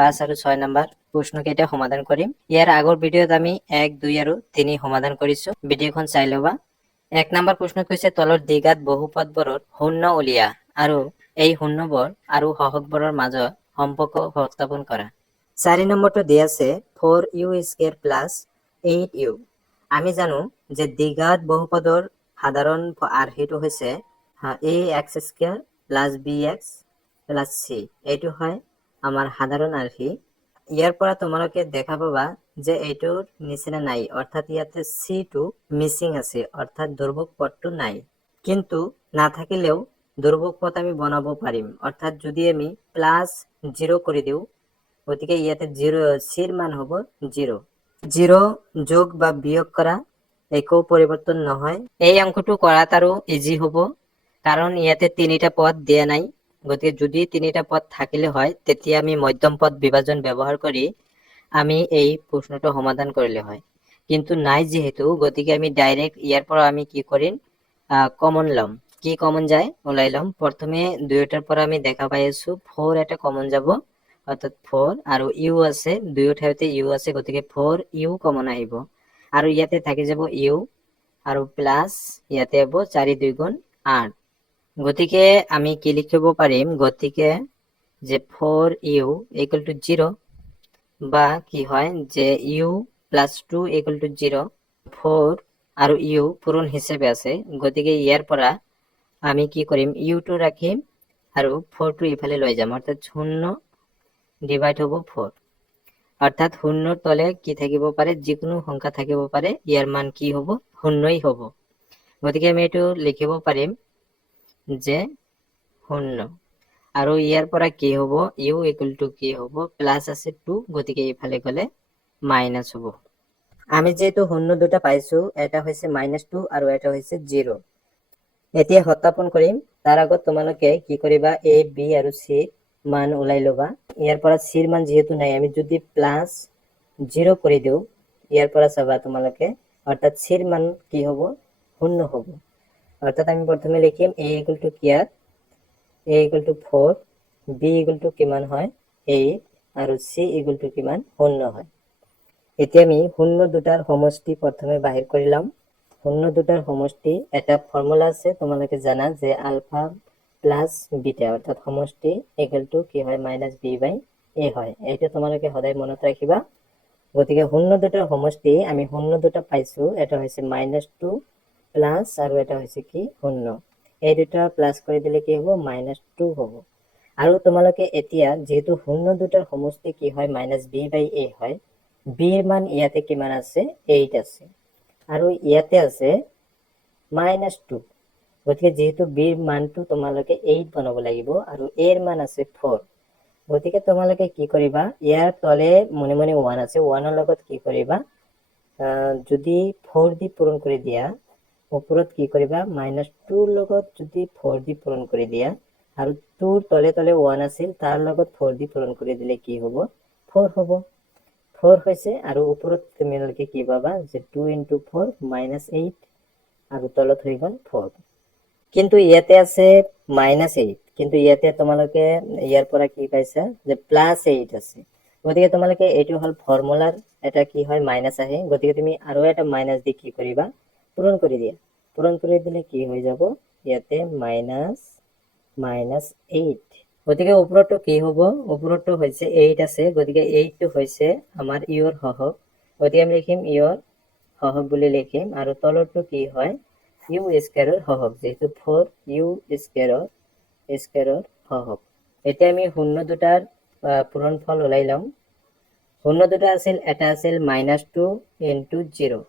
5 আৰু 6 নম্বৰ প্ৰশ্নকেইটা সমাধান কৰিম। ইয়াৰ আগৰ ভিডিঅ'ত আমি 1, 2 আৰু 3 সমাধান কৰিছো, ভিডিঅ'খন চাই ল'বা। 1 নম্বৰ প্ৰশ্নত কৈছে তলৰ দ্বিঘাত বহুপদবোৰৰ শূন্য উলিয়া আৰু এই শূন্যবোৰ আৰু সহগবোৰৰ মাজত সম্পৰ্ক স্থাপন কৰা। 4 নম্বৰটো দিয়া আছে 4u² প্লাছ 8u। আমি জানো যে দ্বিঘাত বহুপদৰ সাধাৰণ আৰ্হিটো হৈছে ax² plus bx plus c। এইটো হয় আমাৰ সাধাৰণ আৰ্হি। ইয়াৰ পৰা তোমালোকে দেখা পাবা যে এইটোৰ নিচিনা নাই, অৰ্থাৎ ইয়াতে c টো মিচিং আছে, অৰ্থাৎ দুৰ্বক পদটো নাই। কিন্তু নাথাকিলেও দুৰ্বক পদ আমি বনাব পাৰিম, অৰ্থাৎ যদি আমি প্লাছ 0 কৰি দিওঁ, গতিকে ইয়াতে চিৰ মান হ'ব 0। 0 যোগ বা বিয়োগ কৰা একো পৰিৱৰ্তন নহয়। এই অংকটো কৰাত আৰু ইজি হ'ব, কাৰণ ইয়াতে 3টা পদ দিয়া নাই। গতিকে যদি 3টা পদ থাকিলে হয়, তেতিয়া আমি মধ্যম পদ বিভাজন ব্যৱহাৰ কৰি আমি এই প্ৰশ্নটো সমাধান কৰিলে হয়। কিন্তু নাই যেহেতু, গতিকে আমি ডাইৰেক্ট ইয়াৰ পৰা আমি কি কৰিম, কমন লম। কি কমন যায় ওলাই লম। প্ৰথমে দুয়োটাৰ পৰা আমি দেখা পাই আছো 4 এটা কমন যাব, অৰ্থাৎ 4 আৰু ইউ আছে, দুয়ো ঠাইতে ইউ আছে, গতিকে 4u কমন আহিব। আৰু ইয়াতে থাকি যাব ইউ আৰু প্লাছ ইয়াতে হ'ব 4 2 গুণ 8। গতিকে আমি কি লিখিব পাৰিম, গতিকে যে 4u = 0, বা কি হয় যে u প্লাছ 2 = 0। 4 আৰু ইউ পূৰণ হিচাপে আছে, গতিকে ইয়াৰ পৰা আমি কি কৰিম, ইউটো ৰাখিম আৰু 4টো ইফালে লৈ যাম, অৰ্থাৎ 0 ডিভাইড হ'ব 4। অৰ্থাৎ শূন্যৰ তলে কি থাকিব পাৰে, যিকোনো সংখ্যা থাকিব পাৰে, ইয়াৰ মান কি হ'ব, শূন্যই হ'ব। গতিকে আমি এইটো লিখিব পাৰিম যে শূন্য। আৰু ইয়াৰ পৰা কি হ'ব, ইউ = কি হ'ব, প্লাছ আছে 2, গতিকে ইফালে গ'লে মাইনাছ হ'ব। আমি যেহেতু শূন্য দুটা পাইছো, এটা হৈছে -2 আৰু এটা হৈছে 0। এতিয়া সত্যাপন কৰিম। তাৰ আগত তোমালোকে কি কৰিবা, a, b আৰু c মান ওলাই ল'বা। ইয়াৰ পৰা c ৰ মান যেহেতু নাই, আমি যদি প্লাছ 0 কৰি দিওঁ, ইয়াৰ পৰা চাবা তোমালোকে, অৰ্থাৎ c ৰ মান কি হ'ব, শূন্য হ'ব। অর্থাৎ আমি প্রথমে লিখিম a = কি, a = 4, b = কিমান হয় 8 আৰু c = কিমান, 0 হয়। এতিয়া আমি শূন্য দুটাৰ সমষ্টি প্ৰথমে বাহিৰ কৰি লম। শূন্য দুটাৰ সমষ্টি এটা ফৰ্মুলা আছে, তোমালোকে জানা যে আলফা প্লাছ বিটা, অর্থাৎ সমষ্টি = কি হয়, -b/a হয়। এইটো তোমালোকে সদায় মনত ৰাখিবা। গতিকে শূন্য দুটাৰ সমষ্টি আমি শূন্য দুটা পাইছো, এটা হৈছে -2 প্লাছ আৰু এটা হৈছে কি, 0। এই দুটা প্লাছ কৰি দিলে কি হ'ব, -2 হ'ব। আৰু তোমালোকে এতিয়া যেহেতু শূন্য দুটাৰ সমষ্টি কি হয়, -b/a হয়, b ৰ মান ইয়াতে কিমান আছে, 8 আছে, আৰু ইয়াতে আছে -2। গতিকে যেহেতু b ৰ মানটো তোমালোকে 8 বনাব লাগিব, আৰু a ৰ মান আছে 4। গতিকে তোমালোকে কি কৰিবা, ইয়াৰ তলে মনে মনে 1 আছে, 1 ৰ লগত কি কৰিবা, যদি 4 দি পূৰণ কৰি দিয়া, ওপৰত কি কৰিবা, -2 ৰ লগত যদি 4 দি পূৰণ কৰি দিয়া, আৰু 2 ৰ তলে তলে 1 আছিল, তাৰ লগত 4 দি পূৰণ কৰি দিলে কি হ'ব, 4 হ'ব। 4 হৈছে, আৰু ওপৰত তোমালোকে কি পাবা, যে 2 × 4 -8, আৰু তলত হৈ গ'ল 4। কিন্তু ইয়াতে আছে -8, কিন্তু ইয়াতে তোমালোকে ইয়াৰ পৰা কি পাইছা, যে +8 আছে। গতিকে তোমালোকে এইটো হ'ল ফৰ্মুলাৰ এটা কি হয়, মাইনাছ আহে। গতিকে তুমি আৰু এটা মাইনাছ দি কি কৰিবা, পূৰণ কৰি দিয়া। পূৰণ কৰি দিলে কি হৈ যাব, ইয়াতে -8। গতিকে ওপৰতো কি হ'ব, ওপৰতো হৈছে 8 আছে, গতিকে 8টো হৈছে আমাৰ ইউৰ সহগ। গতিকে আমি লিখিম ইউৰ সহগ বুলি লিখিম, আৰু তলৰটো কি হয়, u² সহগ, যেহেতু 4u² সহগ। এতিয়া আমি শূন্য দুটাৰ পূৰণফল ওলাই লম। শূন্য দুটা আছিল, এটা আছিল -2 × 0।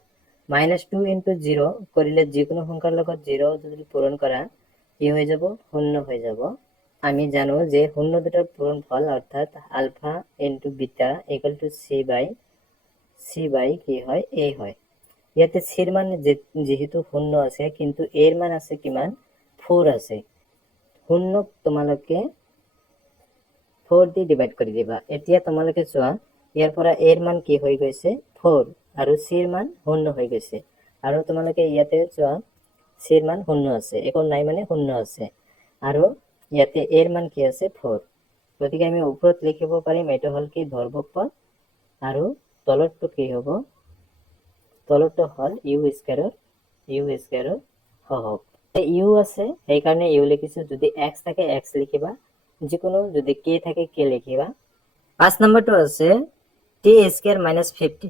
-2 × 0 কৰিলে যিকোনো সংখ্যাৰ লগত 0 যদি পূৰণ কৰা, কি হৈ যাব, 0 হৈ যাব। আমি জানো যে শূন্য দুটাৰ পূৰণফল, অৰ্থাৎ আলফা × বিটা = c/a হয়। ইয়াতে c ৰ মান যেহেতু 0 আছে, কিন্তু a ৰ মান আছে কিমান, 4 আছে। 0ক তোমালোকে 4 দি ডিভাইড কৰি দিবা। এতিয়া তোমালোকে চোৱা, ইয়াৰ পৰা a ৰ মান কি হৈ গৈছে, 4, আৰু c ৰ মান 0 হৈ গৈছে। আৰু তোমালোকে ইয়াতে চোৱা, c ৰ মান 0 আছে, একো নাই মানে 0 আছে, আৰু ইয়াতে a ৰ মান কি আছে, 4। গতিকে আমি ওপৰত লিখিব পাৰিম এইটো হ'ল কি ধৰ্বক পদ আৰু তলৰটো কি হ'ব তলৰটো হ'ল ইউ স্কয়াৰৰ হহক ইউ আছে সেইকাৰণে ইউ লিখিছো যদি x থাকে x লিখিবা যিকোনো যদি k থাকে k লিখিবা 5 নম্বৰটো আছে t স্কয়াৰ - 15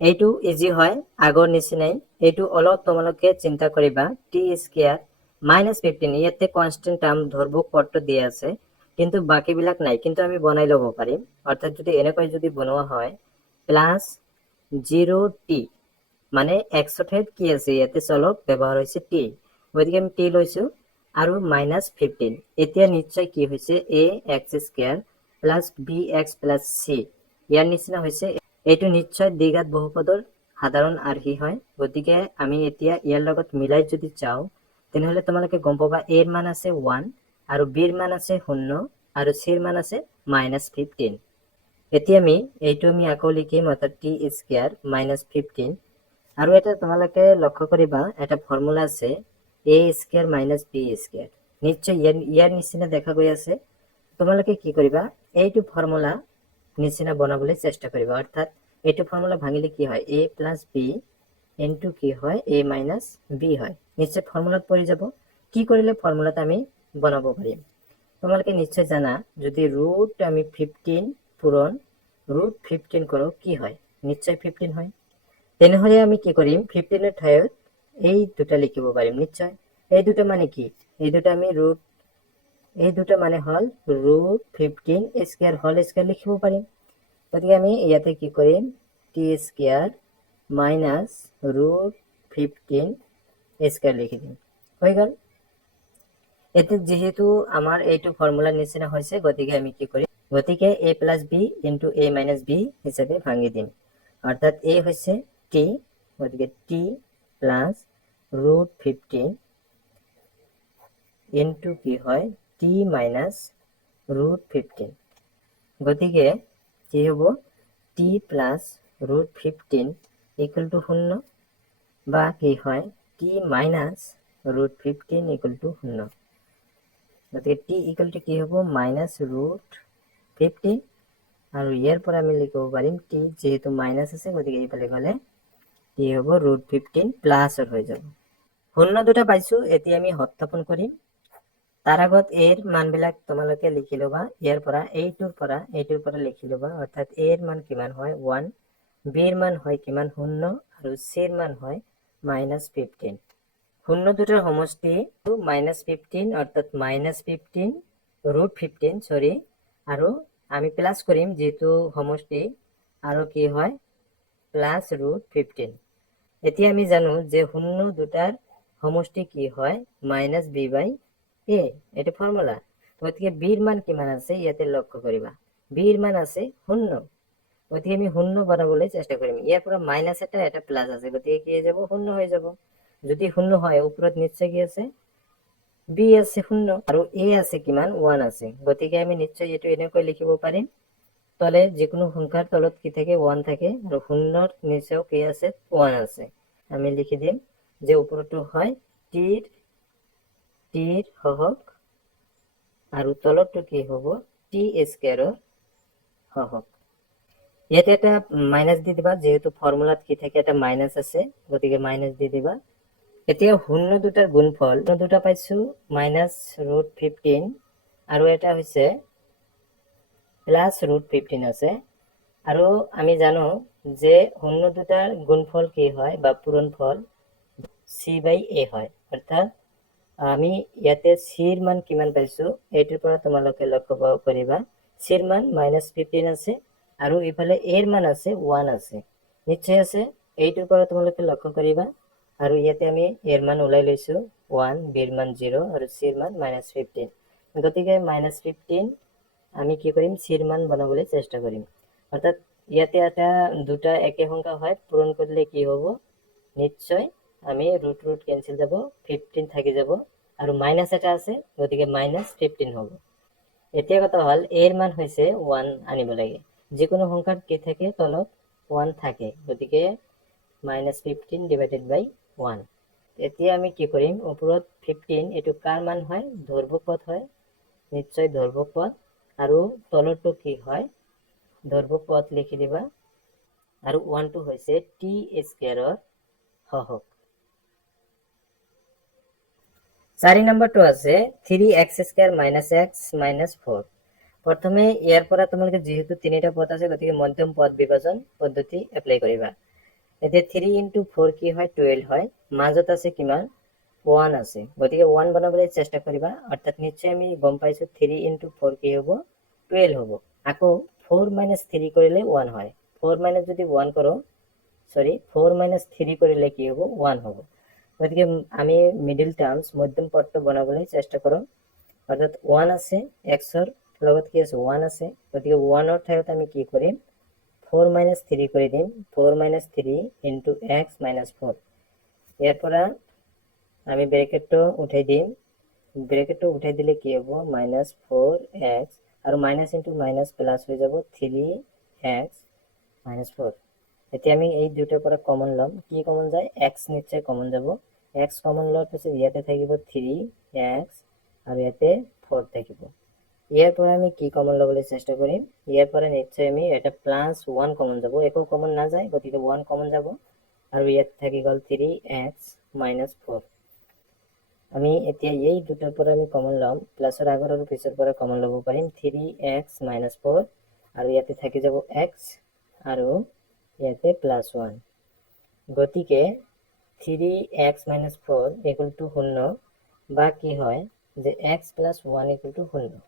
এইটো ইজি হয় আগৰ নিচিনাই এইটো অলপ তোমালোকে চিন্তা কৰিবা t স্কয়াৰ -15 ইয়াতে কনস্ট্যান্ট টাৰ্ম ধৰ্বক পদটো দিয়া আছে কিন্তু বাকিবিলাক নাই কিন্তু আমি বনাই ল'ব পাৰিম অৰ্থাৎ যদি এনেকৈ যদি বনোৱা হয় প্লাস 0t মানে x ঠেত কি আছে ইয়াতে চলক ব্যৱহাৰ হৈছে t গতিকে আমি t লৈছো আৰু -15 এতিয়া নিশ্চয় কি হৈছে ax² plus bx plus c ইয়াৰ নিচিনা হৈছে এইটো নিশ্চয় দ্বিঘাত বহুপদৰ সাধাৰণ আৰ্হি হয় গতিকে আমি এতিয়া ইয়াৰ লগত মিলাই যদি চাও তেনেহলে তোমালোকে গম পাবা a এৰ মান আছে 1 আৰু b এৰ মান আছে 0 আৰু c এৰ মান আছে -15 এতিয়া আমি এইটো আমি আকৌ লিখিম অৰ্থাৎ t স্কয়াৰ -15 আৰু এটা তোমালোকে লক্ষ্য কৰিবা এটা ফৰ্মুলা আছে a স্কয়াৰ - b স্কয়াৰ নিশ্চয় ইয়াৰ নিচিনা দেখা গৈ আছে তোমালোকে কি কৰিবা এইটো ফৰ্মুলা নিচিনা বনাবলৈ চেষ্টা কৰিবা অৰ্থাৎ এইটো ফৰ্মুলা ভাঙিলে কি হয় a + b ইনটু কি হয় a - b হয় নিশ্চয় ফৰ্মুলাত পৰি যাব কি কৰিলে ফৰ্মুলাত আমি বনাব পাৰিম তোমালোকে নিশ্চয় জানা যদি ৰুট আমি 15 পূৰণ √15 কৰো কি হয় নিশ্চয় 15 হয় তেনেহলে আমি কি কৰিম 15 এৰ ঠাইত এই দুটা লিখিব পাৰিম নিশ্চয় এই দুটা মানে কি এই দুটা আমি এই দুটা মানে হল √15 স্কয়ার হোল স্কয়ার লিখিব পাৰিম গতিকে আমি ইয়াতে কি কৰিম t স্কয়ার -√15 স্কয়ার লিখি দিম হৈ গল এতে যেহেতু আমার এইটো ফর্মুলার নিচিনা হৈছে গতিকে আমি কি কৰিম গতিকে a + b * a - b হিসাবে ভাঙি দিম অর্থাৎ a হৈছে t গতিকে t + √15 ইনটু কি হয় t - √15 গতিকে কি হ'ব t + √15 = 0 বা কি হয় t - √15 = 0 গতিকে t = কি হ'ব -√15 আৰু ইয়াৰ পৰা আমি লিখিব পাৰিম t যেহেতু মাইনাস আছে গতিকে এইফালে গলে কি হ'ব √15 প্লাস হৈ যাব শূন্য দুটা পাইছো এতিয়া আমি সত্যাপন কৰিম তাৰ আগত এৰ মানবিলাক তোমালোকে লিখি লবা ইয়াৰ পৰা এইটোৰ পৰা লিখি লবা অৰ্থাৎ a এৰ মান কিমান হয় 1 b এৰ মান হয় কিমান 0 আৰু c এৰ মান হয় -15 শূন্য দুটাৰ সমষ্টি -15 অৰ্থাৎ -15 √15 সৰি আৰু আমি প্লাস কৰিম যেহেতু সমষ্টি আৰু কি হয় +√15 এতিয়া আমি জানো যে শূন্য দুটাৰ সমষ্টি কি হয় -b/a এটা ফৰ্মুলা গতিকে b এৰ মান কিমান আছে ইয়াতে লক্ষ্য কৰিবা b এৰ মান আছে 0 গতিকে আমি 0 বনাবলৈ চেষ্টা কৰিম ইয়াৰ পৰা মাইনাস এটা প্লাস আছে গতিকে কি হৈ যাব 0 হৈ যাব যদি 0 হয় ওপৰত নিশ্চয় কি আছে b আছে 0 আৰু a আছে কিমান 1 আছে গতিকে আমি নিশ্চয় এটো এনেকৈ লিখিব পাৰিম তলে যিকোনো সংখ্যাৰ তলত কি থাকে 1 থাকে আৰু 0ৰ নিচেও কি আছে 1 আছে আমি লিখি দিম যে ওপৰটো হয় টিৰ হহক আৰু তলৰটো কি হ'ব t স্কয়াৰৰ হহক ইয়াতে এটা মাইনাস দি দিবা যেহেতু ফর্মুলাত কি থাকে এটা মাইনাস আছে গতিকে মাইনাস দি দিবা এতিয়া শূন্য দুটাৰ গুণফল দুটা পাইছো -√15 আৰু এটা হৈছে +√15 আছে আৰু আমি জানো যে শূন্য দুটাৰ গুণফল কি হয় বা পূৰণফল c/a হয় অৰ্থাৎ আমি ইয়াতে c এৰ মান কিমান পাইছো এটিৰ পৰা তোমালোকে লক্ষ্য কৰিবা c এৰ মান -15 আছে আৰু ইফালে a এৰ মান আছে 1 আছে নিশ্চয় আছে এইটোৰ পৰা তোমালোকে লক্ষ্য কৰিবা আৰু ইয়াতে আমি এৰ মান ওলাই লৈছো 1 b এৰ মান 0 আৰু c এৰ মান -15 গতিকে -15 আমি কি কৰিম c এৰ মান বনাবলৈ চেষ্টা কৰিম অৰ্থাৎ ইয়াতে এটা দুটা একে সংখ্যা হয় পূৰণ কৰিলে কি হ'ব নিশ্চয় আমি √√ ক্যান্সেল যাব 15 থাকি যাব আৰু মাইনাস এটা আছে গতিকে -15 হ'ব এতিয়া কথা হল এর মান হৈছে 1 আনিব লাগে যিকোনো সংখ্যাৰ কি থাকে তলত 1 থাকে গতিকে -15/1 এতিয়া আমি কি কৰিম ওপৰত 15 এটো কাৰ মান হয় ধৰ্বক পদ হয় নিশ্চয় ধৰ্বক পদ আৰু তলৰটো কি হয় ধৰব পদ লিখি দিবা আৰু 1 টো হৈছে টি স্কয়াৰৰ হহক। 4 নম্বৰটো আছে 3x স্কয়াৰ - x - 4। প্ৰথমে ইয়াৰ পৰা তোমালোকে যেহেতু তিনিটা পদ আছে গতিকে মধ্যম পদ বিভাজন পদ্ধতি এপ্লাই কৰিবা। এতিয়া 3 × 4 কি হয় 12 হয়, মাজত আছে কিমান 1 আছে, গতিকে 1 বনাবলৈ চেষ্টা কৰিবা। অৰ্থাৎ নিশ্চয় আমি গম পাইছো 3 × 4 কি হ'ব 12 হ'ব। আকৌ 4 - 3 কৰিলে 1 হয়, 4 - যদি 1 কৰো 4 - 3 কৰিলে কি হ'ব 1 হ'ব। গতিকে আমি মিডল টাৰ্মস মধ্যম পদটো বনাবলৈ চেষ্টা কৰো। অৰ্থাৎ 1 আছে x ৰ লগত কি আছে 1 আছে, গতিকে 1 ৰ ঠাইত আমি কি কৰিম 4 - 3 কৰি দিম। 4 - 3 × x - 4। ইয়াৰ পৰা আমি ব্ৰেকেটটো উঠাই দিম। ব্ৰেকেটটো উঠাই দিলে কি হ'ব -4x আৰু মাইনাস ইনটু মাইনাস প্লাস হৈ যাব 3x - 4। এতিয়া আমি এই দুটাৰ পৰা কমন ল'ম। কি কমন যায় x নিশ্চয় কমন যাব। x কমন লোৱাৰ পিছত ইয়াতে থাকিব 3x আৰু ইয়াতে 4 থাকিব। ইয়াৰ পৰা আমি কি কমন ল'বলৈ চেষ্টা কৰিম, ইয়াৰ পৰা নিশ্চয় আমি এটা +1 কমন যাব। একো কমন নাযায় গতিকে 1 কমন যাব আৰু ইয়াত থাকি গ'ল 3x - 4। আমি এতিয়া এই দুটাৰ পৰা আমি কমন ল'ম, প্লাসৰ আগৰ আৰু পিছৰ পৰা কমন ল'ব পাৰিম 3x - 4 আৰু ইয়াতে থাকি যাব x আৰু ইয়াতে +1। গতিকে 3x - 4 = 0 বা কি হয় যে x + 1 = 0।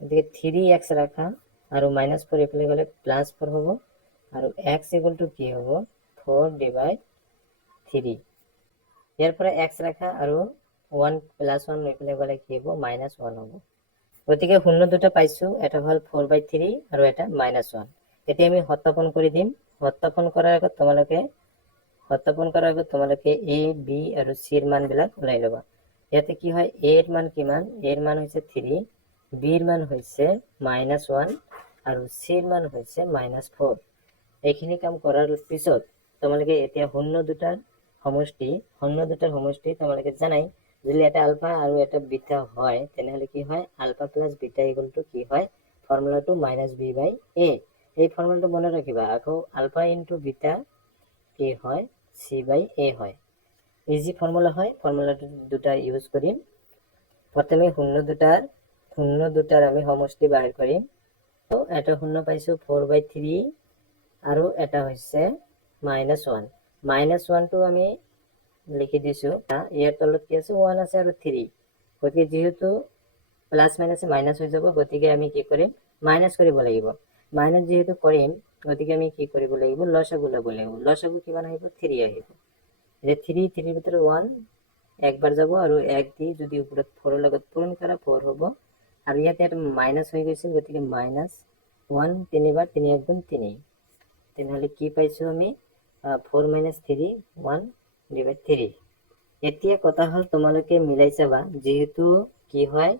গতিকে 3x রাখা আৰু -4 এফালে গ'লে +4 হ'ব আৰু x = কি হ'ব 4/3। ইয়াৰ পৰা x ৰাখা আৰু 1 + 1 এফালে গ'লে কি হ'ব -1 হ'ব। গতিকে 0 দুটা পাইছো, এটা হ'ল 4/3 আৰু এটা -1। এতিয়া আমি সত্যাপন কৰি দিম। সত্যাপন কৰাৰ আগত তোমালোকে a b আৰু c ৰ মানবিলাক ওলাই ল'বা। ইয়াতে কি হয় a ৰ মান কিমান, a ৰ মান হৈছে 3, b ৰ মান হৈছে -1 আৰু c ৰ মান হৈছে -4। এইখিনি কাম কৰাৰ পিছত তোমালোকে এতিয়া শূন্য দুটাৰ সমষ্টি তোমালোকে জানাই, যদি এটা আলফা আৰু এটা বিটা হয় তেনেহলে কি হয় আলফা প্লাস বিটা = কি হয় ফর্মুলাটো -b/a। এই ফর্মুলাটো মনে রাখিবা। আকৌ আলফা ইনটু বিটা কি হয় c/a হয়। ইজি ফর্মুলা হয়, ফর্মুলাটো দুটা ইউজ কৰিম। প্ৰথমে শূন্য দুটাৰ আমি সমষ্টি বাহিৰ কৰিম। তো এটা শূন্য পাইছো 4/3 আৰু এটা হৈছে -1। -1টো আমি লিখি দিছো, ইয়াৰ তলত কি আছে 1 আছে আৰু 3। গতিকে যেহেতু প্লাস মাইনাসে মাইনাস হৈ যাব গতিকে আমি কি কৰিম মাইনাস কৰিব লাগিব। মাইনাস যেহেতু কৰিম গতিকে আমি কি কৰিব লাগিব লসাগু ল'ব লাগিব। লসাগু কিমান আহিব 3 আহিব। এই 3 ভিতরে 1 একবার যাব আৰু 1 দি যদি উপৰত 4 ৰ লগত পূৰণ কৰা 4 হ'ব আৰু ইয়াতে এটা মাইনাস হৈ গৈছে গতিকে -1 তিনিবাৰ 3 × 1 = 3। তেনেহলে কি পাইছো আমি 4 - 3 1/3। এতিয়া কথা হল তোমালোকে মিলাই চাবা, যেহেতু কি হয়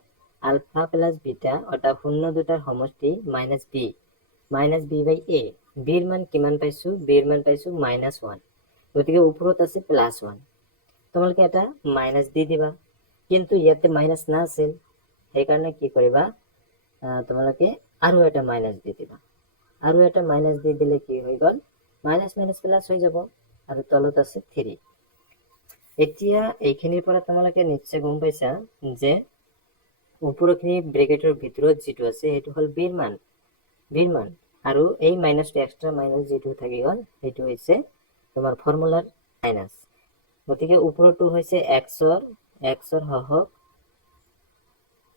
আলফা প্লাস বিটা অর্থাৎ শূন্য দুটার সমষ্টি -b/a। b ৰ মান কিমান পাইছো, b ৰ মান পাইছো -1। গতিকে ওপৰত আছে +1, তোমালোকে এটা মাইনাস দি দিবা। কিন্তু ইয়াতে মাইনাস না আছিল সেইকাৰণে কি কৰিবা তোমালোকে আৰু এটা মাইনাস দি দিবা। আৰু এটা মাইনাস দি দিলে কি হৈ গ'ল মাইনাস মাইনাস প্লাস হৈ যাব আৰু তলত আছে 3। এতিয়া এইখিনিৰ পৰা তোমালোকে নিশ্চয় গম পাইছা যে ওপৰখিনি ব্ৰেকেটৰ ভিতৰত যিটো আছে সেইটো হ'ল b ৰ মান আৰু এই মাইনাসটো এক্সট্ৰা মাইনাস যেটো থাকি গ'ল সেইটো হৈছে তোমাৰ ফৰ্মুলাৰ মাইনাস। গতিকে ওপৰটো হৈছে x ৰ হহক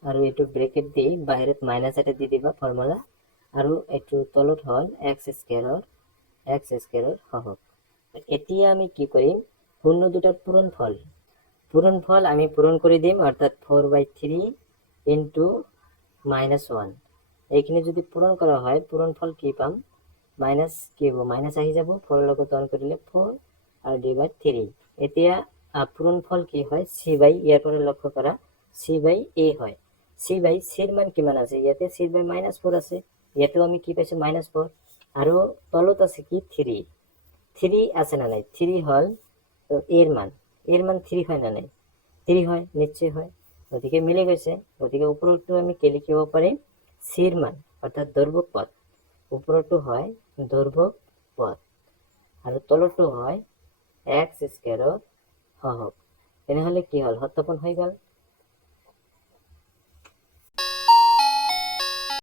আৰু এইটো ব্ৰেকেট দি বাহিৰত মাইনাস এটা দি দিবা ফৰ্মুলা, আৰু এইটো তলত হ'ল x স্কয়াৰৰ হহক। এতিয়া আমি কি কৰিম শূন্য দুটাৰ পূরণফল আমি পূরণ করে দিম, অর্থাৎ 4/3 × -1। এইখিনি যদি পূরণ করা হয় পূরণফল কি পাম মাইনাস কি হব মাইনাস আহি যাব, 4 ৰ লগত অন কৰিলে 4 আৰু /3। এতিয়া পূৰণফল কি হয় c/, ইয়াৰ পৰা লক্ষ্য কৰা c/a হয়। c/c ৰ মান কিমান আছে, ইয়াতে c/-4 আছে, ইয়াতেও আমি কি পাইছো -4 আৰু তলত আছে কি 3 আছে না নাই 3 হল তো এর মান 3 হয় না নাই 3 হয় নিশ্চয় হয়, গতিকে মিলে গৈছে। গতিকে ওপৰতো আমি কি লিখিব পাৰিম চিৰ মান অৰ্থাৎ দৈৰ্ঘ্য পদ ওপৰতো হয় দৈৰ্ঘ্য পদ আৰু তলতো হয় x স্কয়াৰৰ হৰক। তেনেহলে কি হল সত্যপূৰ্ণ হৈ গল।